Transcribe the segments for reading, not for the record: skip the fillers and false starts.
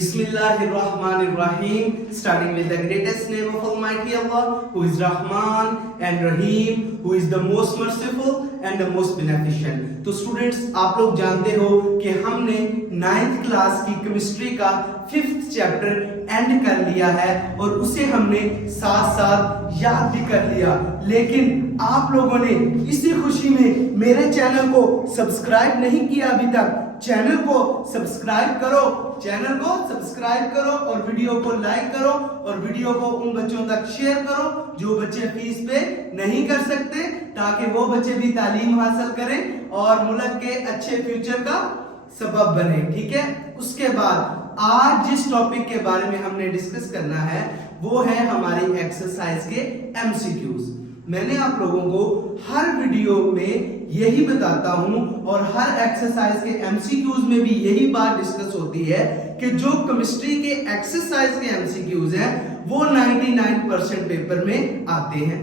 Bismillahirrahmanirrahim. Starting with the greatest name of Almighty Allah, who is Rahman and Rahim, who is the most merciful and the most beneficent. तो students, आप लोग जानते हो कि हमने 9th class की chemistry का 5th चैप्टर एंड कर लिया है और उसे हमने साथ साथ याद भी कर लिया। लेकिन आप लोगों ने इसी खुशी में मेरे चैनल को सब्सक्राइब नहीं किया अभी तक। चैनल को सब्सक्राइब करो और वीडियो को लाइक करो और वीडियो को उन बच्चों तक शेयर करो जो बच्चे फीस पे नहीं कर सकते, ताकि वो बच्चे भी तालीम हासिल करें और मुल्क के अच्छे फ्यूचर का सबब बने। ठीक है, उसके बाद आज जिस टॉपिक के बारे में हमने डिस्कस करना है वो है हमारी एक्सरसाइज के एमसीक्यूज। मैंने आप लोगों को हर वीडियो में यही बताता हूं और हर एक्सरसाइज के एमसीक्यूज में भी यही बात डिस्कस होती है कि जो केमिस्ट्री के एक्सरसाइज के एमसीक्यूज हैं वो 99% पेपर में आते हैं,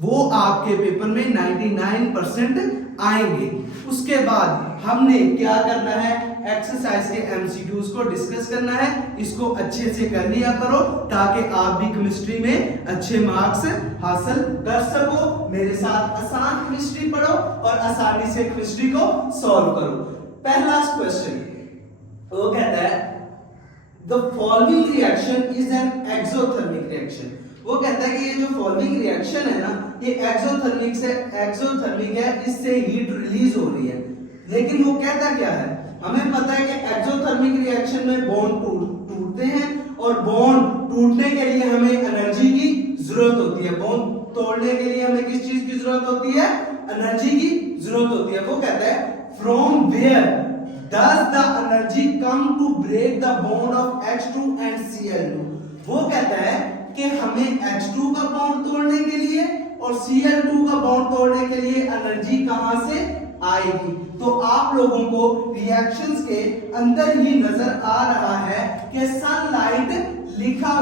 वो आपके पेपर में 99% आएंगे। उसके बाद हमने क्या करना है, एक्सरसाइज के एमसीक्यूज को डिस्कस करना है। इसको अच्छे से कर लिया करो ताकि आप भी केमिस्ट्री में अच्छे मार्क्स हासिल कर सको। मेरे साथ आसान केमिस्ट्री पढ़ो और आसानी से केमिस्ट्री को सॉल्व करो। पहला क्वेश्चन वो कहता है the following reaction is an exothermic reaction. वो कहता है कि ये जो फॉलोइंग रिएक्शन है ना, ये एक्सोथर्मिक है, इससे हीट रिलीज हो रही है। लेकिन वो कहता क्या है, हमें पता है कि एक्सोथर्मिक रिएक्शन में बॉन्ड टूटते हैं और बॉन्ड टूटने के लिए हमें एनर्जी की जरूरत होती है। बॉन्ड तोड़ने के लिए हमें किस चीज की जरूरत होती है? एनर्जी की जरूरत होती है। वो कहता है from where does the energy come to break the bond of H2 and Cl2। वो कहता है कि हमें H2 का बॉन्ड तोड़ने के लिए और Cl2 का बॉन्ड तोड़ने के लिए एनर्जी कहां से आएगी। तो आप लोगों को रिएक्शंस के अंदर ही नजर आ रहा है कि सनलाइट लिखा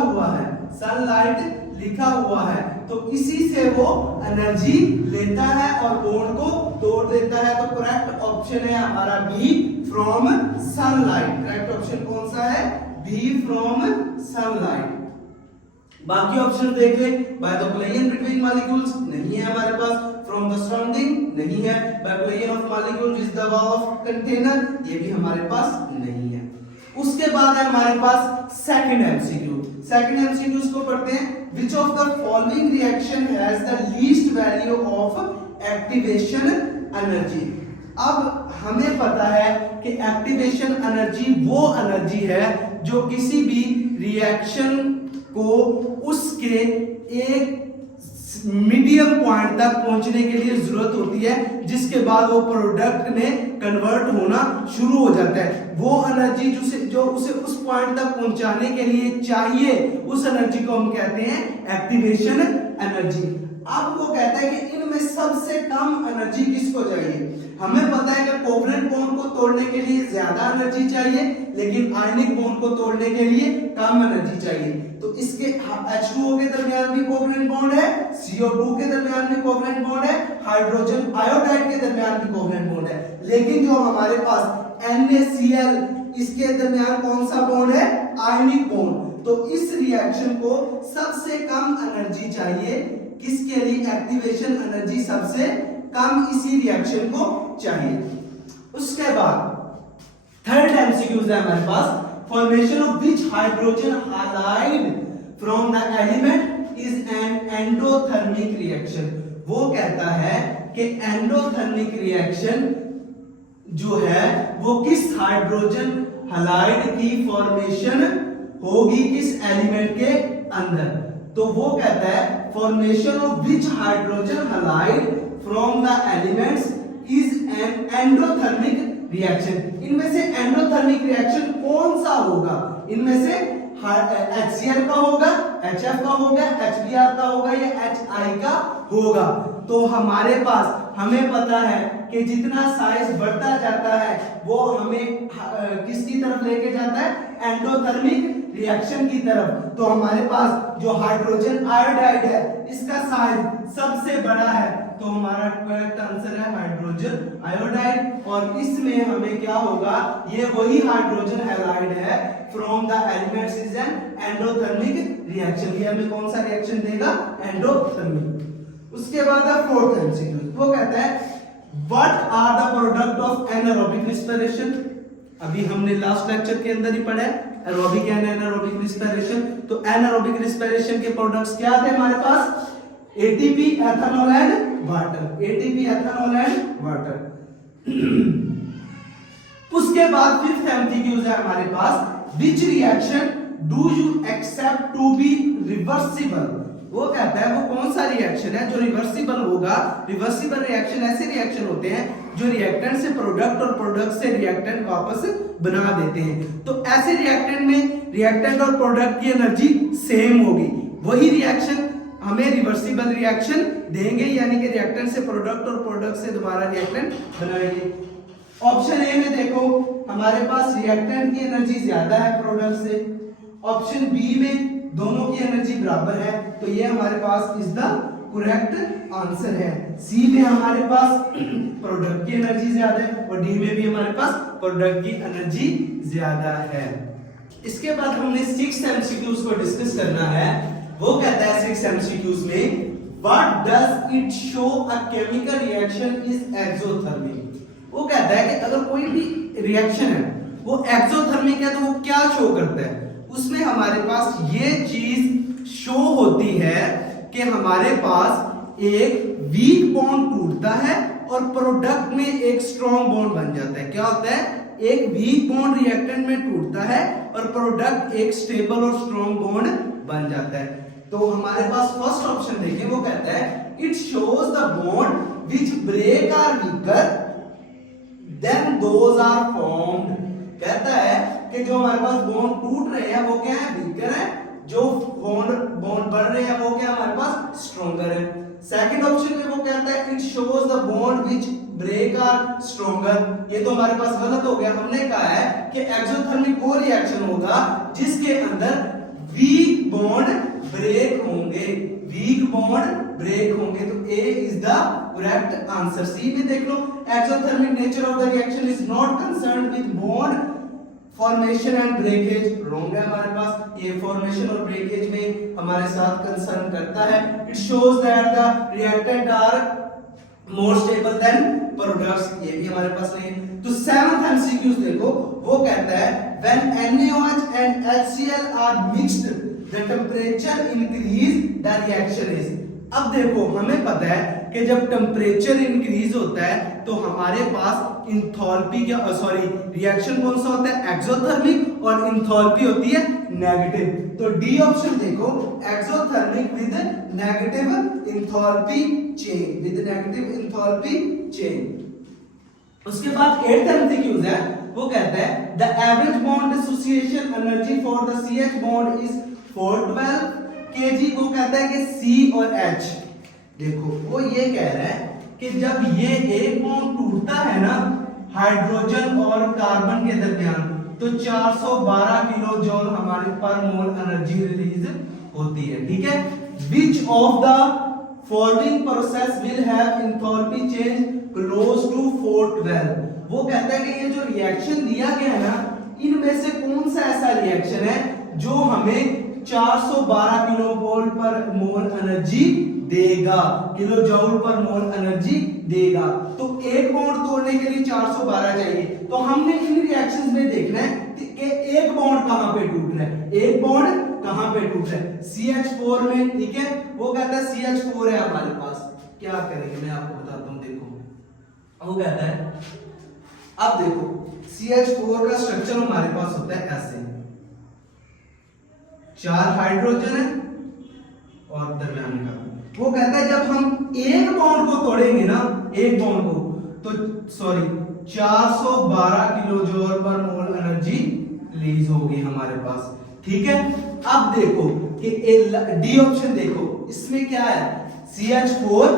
हुआ है, तो इसी से वो एनर्जी लेता है और बॉन्ड को तोड़ देता है। तो करेक्ट ऑप्शन है हमारा B, from sunlight. Correct option कौन सा है? B, from sunlight. बाकी ऑप्शन देख ले। By the collision between molecules नहीं है हमारे पास। फ्रॉम द सराउंडिंग नहीं है। By collision of molecule with the wall of container ये भी हमारे पास नहीं है। उसके बाद है हमारे पास सेकंड एमसीक्यू। सेकंड एमसीक्यू को पढ़ते हैं। Which of the following reaction has the least value of activation energy. अब हमें पता है कि एक्टिवेशन एनर्जी वो एनर्जी है जो किसी भी रिएक्शन को उसके एक मीडियम पॉइंट तक पहुंचने के लिए जरूरत होती है, जिसके बाद वो प्रोडक्ट में कन्वर्ट होना शुरू हो जाता है। वो एनर्जी जो उसे उस पॉइंट तक पहुंचाने के लिए चाहिए, उस एनर्जी को हम कहते हैं एक्टिवेशन एनर्जी। अब वो कहता है कि इनमें सबसे कम एनर्जी किसको चाहिए। हमें पता है कि कोवलेंट बॉन्ड को तोड़ने के लिए ज्यादा एनर्जी चाहिए, लेकिन आयनिक बॉन्ड को तोड़ने के लिए कम एनर्जी चाहिए। तो इसके H2O के दरमियान भी कोवलेंट बॉन्ड है, CO2 के दरमियान भी कोवलेंट बॉन्ड है, हाइड्रोजन आयोडाइड के दरमियान भी कोवलेंट बॉन्ड है। लेकिन जो हमारे पास NaCl, इसके दरमियान कौन सा बॉन्ड है? Ionic bond. तो इस रिएक्शन को सबसे कम एनर्जी चाहिए। किसके लिए? एक्टिवेशन एनर्जी सबसे कम इसी रिएक्शन को चाहिए। उसके बाद थर्ड एमसीक्यू है हमारे पास। Formation of which hydrogen halide from the element is an endothermic reaction. वो कहता है कि एंडोथर्मिक रिएक्शन जो है वो किस हाइड्रोजन हैलाइड की फॉर्मेशन होगी, किस एलिमेंट के अंदर। तो वो कहता है formation of which hydrogen halide from the elements is an endothermic reaction. इनमें से एंडोथर्मिक रिएक्शन कौन सा होगा? इनमें से HCl का होगा, HF का होगा, HBr का होगा या HI का होगा। तो हमारे पास हमें पता है कि जितना साइज बढ़ता जाता है वो हमें किसकी तरफ लेके जाता है? एंडोथर्मिक रिएक्शन की तरफ। तो हमारे पास जो हाइड्रोजन आयोडाइड है इसका साइज सबसे बड़ा है, तो हमारा करेक्ट आंसर है हाइड्रोजन आयोडाइड। और इसमें हमें क्या होगा? ये वही हाइड्रोजन हैलाइड है from the elements is an endothermic reaction. ये हमें कौन सा रिएक्शन देगा? एंडोथर्मिक। उसके बाद फोर्थ एमसीक्यू वो कहता है what are the product of anaerobic respiration. अभी हमने लास्ट लेक्चर के अंदर ही पढ़ा है एरोबिक एंड एनारोबिक रिस्पिरेशन। तो एनारोबिक रिस्पिरेशन के प्रोडक्ट्स क्या थे हमारे पास? ATP, ethanol and water. ATP, ethanol and water. उसके बाद फिफ्थ एमसीक्यूज है हमारे पास which reaction do you accept to be reversible. वो कहता है वो कौन सा रिएक्शन है जो रिवर्सिबल होगा। रिवर्सिबल रिएक्शन ऐसे रिएक्शन होते हैं जो रिएक्टेंट से प्रोडक्ट और प्रोडक्ट से रिएक्टेंट वापस बना देते हैं। तो ऐसे रिएक्टेंट में रिएक्टेंट और प्रोडक्ट की एनर्जी सेम होगी, वही रिएक्शन हमें रिवर्सिबल रिएक्शन देंगे, यानी कि रिएक्टेंट से प्रोडक्ट और प्रोडक्ट से दोबारा रिएक्टेंट बनाएंगे। ऑप्शन ए में देखो हमारे पास रिएक्टेंट की एनर्जी ज्यादा है प्रोडक्ट से। ऑप्शन बी में दोनों की एनर्जी बराबर है, तो ये हमारे पास इज द करेक्ट आंसर है। सी में हमारे पास प्रोडक्ट की एनर्जी ज्यादा है और डी में भी हमारे पास प्रोडक्ट की एनर्जी ज्यादा है। इसके बाद हमने 6 एमसीक्यूज को डिस्कस करना है। वो कहता है 6 एमसीक्यूज में what does it show a chemical reaction is exothermic. वो कहता है कि अगर कोई भी रिएक्शन है वो एक्सोथर्मिक है तो वो क्या शो करता है? उसमें हमारे पास ये चीज शो होती है कि हमारे पास एक वीक बॉन्ड टूटता है और प्रोडक्ट में एक स्ट्रॉन्ग बॉन्ड बन जाता है। क्या होता है? एक वीक बॉन्ड रिएक्टेंट में टूटता है और प्रोडक्ट एक स्टेबल और स्ट्रॉन्ग बॉन्ड बन जाता है। तो हमारे पास फर्स्ट ऑप्शन देखिए वो कहता है it shows the bond which break are weaker than those are formed. कहता है कि जो हमारे पास बॉन्ड टूट रहे हैं वो क्या है? वीकर है। जो बॉन्ड बढ़ रहे हैं वो क्या हमारे पास? स्ट्रॉन्गर है। सेकंड ऑप्शन में वो कहता है it shows the bond which break are stronger. ये तो हमारे पास गलत हो गया। हमने कहा है कि एक्सोथर्मिक वो रिएक्शन होगा जिसके अंदर वीक बॉन्ड ब्रेक होंगे, वीक बॉन्ड ब्रेक होंगे। तो A is the correct answer. C में देख लो exothermic nature of the reaction is not concerned with bond formation and breakage. Wrong है हमारे पास। ये फॉर्मेशन और ब्रेकेज में हमारे साथ कंसर्न करता है। It shows that the reactant are more stable than products. ये भी हमारे पास नहीं है। तो 7th एमसीक्यूज देखो वो कहता है when NaOH and HCl are mixed the temperature increase the reaction is. अब देखो हमें पता है कि जब टेंपरेचर इंक्रीज होता है तो हमारे पास इंथैल्पी क्या रिएक्शन कौन सा होता है? एक्सोथर्मिक। और इंथैल्पी होती है नेगेटिव। तो डी ऑप्शन देखो exothermic with negative enthalpy change, with negative enthalpy change. उसके बाद 8th एमसीक्यूज है वो कहता है the average bond dissociation energy for the CH bond is 412 kg। वो कहता है कि C और H देखो वो ये कह रहा है कि जब ये एक बॉन्ड टूटता है ना हाइड्रोजन और कार्बन के दरमियान तो 412 किलो जूल हमारे पर मोल एनर्जी रिलीज होती है। ठीक है। Which of the following process will have enthalpy change close to 412। वो कहता है कि ये जो रिएक्शन दिया गया है ना इनमें से कौन सा ऐसा रिएक्शन है जो हमें 412 किलो वोल्ट पर मोल एनर्जी देगा, किलो जूल पर मोल एनर्जी देगा। तो एक बॉन्ड तोड़ने के लिए 412 चाहिए। तो हमने इन रिएक्शंस में देखना है कि एक बॉन्ड कहां पे टूट रहा है, एक बॉन्ड कहां पे टूट रहा है? CH4 में। ठीक है। वो कहता है CH4 है हमारे पास। क्या करेंगे मैं आपको बताता हूं। देखो वो कहता है अब देखो CH4 का स्ट्रक्चर हमारे पास होता है ऐसे, 4 हाइड्रोजन है और दरमियान का। वो कहता है जब हम एक बॉन्ड को तोड़ेंगे ना, एक बॉन्ड को, तो 412 किलो जूल पर मोल एनर्जी रिलीज होगी हमारे पास। ठीक है। अब देखो कि डी ऑप्शन देखो इसमें क्या है? CH4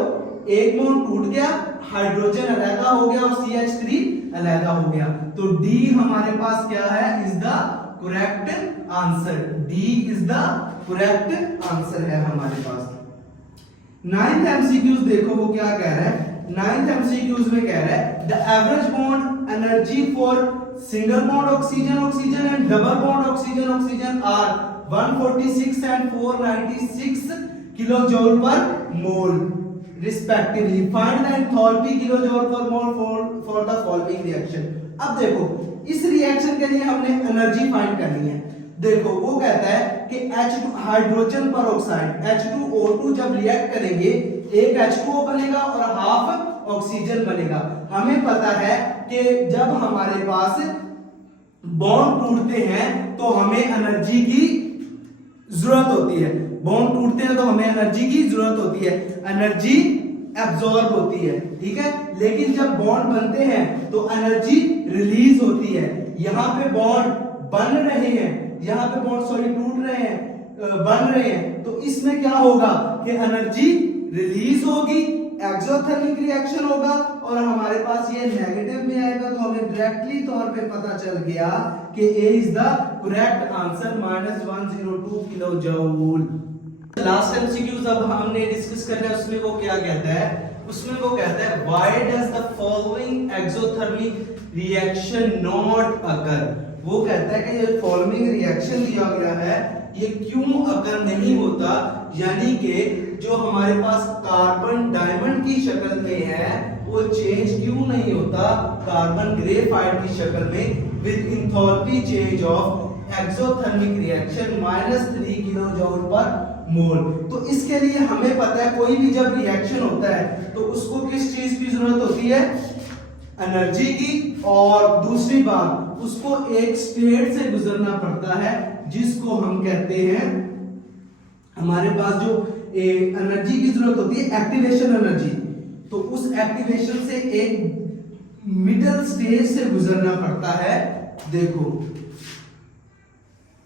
एक बॉन्ड टूट गया, हाइड्रोजन अलग हो गया और CH3 अलग हो गया। तो डी हमारे पास क्या है? Is the correct answer. D is the correct answer है हमारे पास। 9th एमसीक्यूज देखो वो क्या कह रहा है? 9th एमसीक्यूज में कह रहा है the average bond energy for single bond oxygen and double bond oxygen are 146 and 496 kilojoule per mole respectively. Find the enthalpy kilojoule per mole for the following reaction. अब देखो इस रिएक्शन के लिए हमने एनर्जी फाइंड करनी है। देखो वो कहता है कि H2 हाइड्रोजन पर ऑक्साइड H2O2 जब रिएक्ट करेंगे एक H2O बनेगा और हाफ ऑक्सीजन बनेगा। हमें पता है कि जब हमारे पास बॉन्ड टूटते हैं तो हमें एनर्जी की जरूरत होती है। बॉन्ड टूटते हैं तो हमें एनर्जी की जरूरत होती है, एनर्जी एब्जॉर्ब होती है, ठीक है। लेकिन जब बॉन्ड बनते हैं तो एनर्जी रिलीज होती है। यहाँ पे बॉन्ड बन रहे हैं, यहाँ पे बॉन्ड टूट रहे हैं, बन रहे हैं, तो इसमें क्या होगा कि एनर्जी रिलीज होगी, एक्सोथर्मिक रिएक्शन होगा और हमारे पास ये नेगेटिव में आएगा। तो हमें डायरेक्टली तौर पे पता चल गया कि A is the correct answer -102 kilo joule. Last MCQs अब हमने डिस्कस करना है, उसमें वो क्या कहता है, उसमें वो कहता है why does the following exothermic reaction not occur. वो कहता है कि ये फॉलोइंग रिएक्शन दिया गया है ये क्यों अकर नहीं होता, यानी कि जो हमारे पास कार्बन डायमंड की शक्ल में है वो चेंज क्यों नहीं होता कार्बन ग्रेफाइट की शक्ल में with enthalpy change of exothermic reaction -3 kilo joule पर मोल। तो इसके लिए हमें पता है कोई भी जब रिएक्शन होता है तो उसको किस चीज की जरूरत होती है, एनर्जी की, और दूसरी बात उसको एक स्टेट से गुजरना पड़ता है जिसको हम कहते हैं, हमारे पास जो एनर्जी की जरूरत होती है एक्टिवेशन एनर्जी, तो उस एक्टिवेशन से एक मिडिल स्टेज से गुजरना पड़ता है। देखो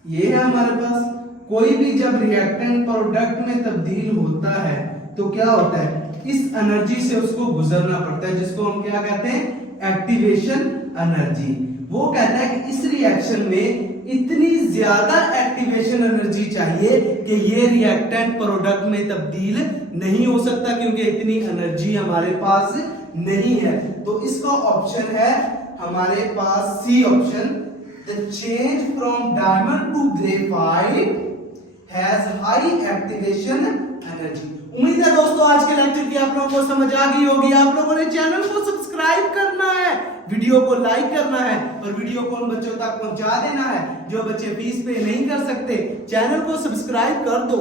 ये है हमारे पास, कोई भी जब रिएक्टेंट प्रोडक्ट में तब्दील होता है तो क्या होता है, इस एनर्जी से उसको गुजरना पड़ता है जिसको हम क्या कहते हैं, एक्टिवेशन एनर्जी। वो कहता है कि इस रिएक्शन में इतनी ज्यादा एक्टिवेशन एनर्जी चाहिए कि ये रिएक्टेंट प्रोडक्ट में तब्दील नहीं हो सकता क्योंकि इतनी एनर्जी हमारे पास नहीं है। तो इसका ऑप्शन है हमारे पास C option, the change from diamond to graphite has high activation energy. उम्मीद है दोस्तों आज के लेक्चर की आप लोगों को समझ आ गई होगी। आप लोगों ने चैनल को सब्सक्राइब करना है, वीडियो को लाइक करना है और वीडियो को उन बच्चों तक पहुंचा देना है जो बच्चे फीस पे नहीं कर सकते। चैनल को सब्सक्राइब कर दो।